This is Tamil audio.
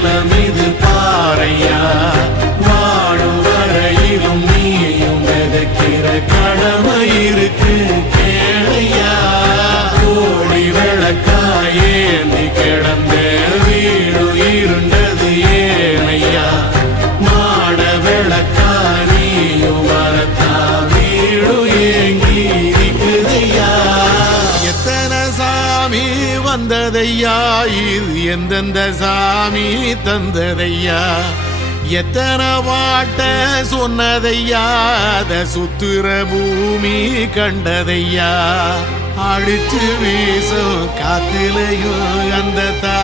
மனம் இது பாறையா வாழும் வரையிலும் நீயும் விதைக்கிற கடமை இருக்கு கேளையா கோடி விளக்காயேந்தி கிடந்த வீடு இருண்டது ஏனையா மாட விளக்கா நீயும் வரத்தா வீடு ஏங்கி இருக்குதையா எத்தனை சாமி வந்ததையா இது எந்தெந்த சாமி தந்ததையா எத்தனை பாட்ட சொன்னதையா அத சுத்துற பூமி கண்டதையா அடிச்சு வீசும் காத்திலையும் அந்த